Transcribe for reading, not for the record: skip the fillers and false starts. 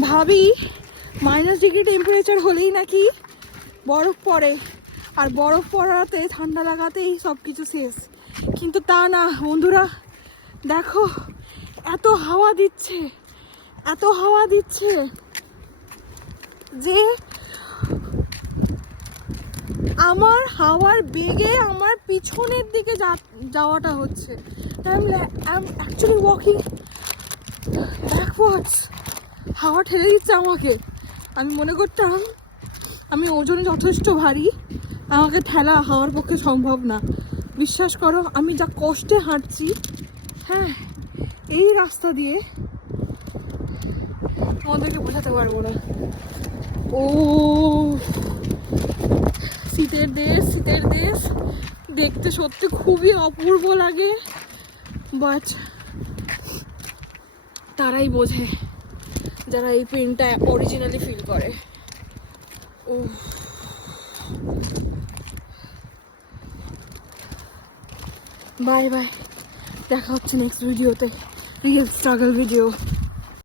ভাবি -degree temperature হলেই নাকি বরফ পড়ে, আর বরফ পড়াতে ঠান্ডা লাগাতেই সব কিছু শেষ। কিন্তু তা না বন্ধুরা, দেখো এত হাওয়া দিচ্ছে, এত হাওয়া দিচ্ছে যে আমার হাওয়ার বেগে আমার পিছনের দিকে যাওয়াটা হচ্ছে। I'm actually walking backwards. হাওয়া ঠেলে দিচ্ছে আমাকে। আমি মনে করতাম আমি ওজনে যথেষ্ট ভারী, আমাকে ঠেলা হাওয়ার পক্ষে সম্ভব না। বিশ্বাস করো আমি যা কষ্টে হাঁটছি, হ্যাঁ এই রাস্তা দিয়ে তোমাদেরকে বোঝাতে পারবো না। ও শীতের দেশ, শীতের দেশ দেখতে সত্যি খুবই অপূর্ব লাগে, বাট তারাই বোঝে যারা এই পেনটা অরিজিনালি ফিল করে। ও বাই বাই, দেখা হচ্ছে নেক্সট ভিডিওতে, রিয়েল স্ট্রাগল ভিডিও।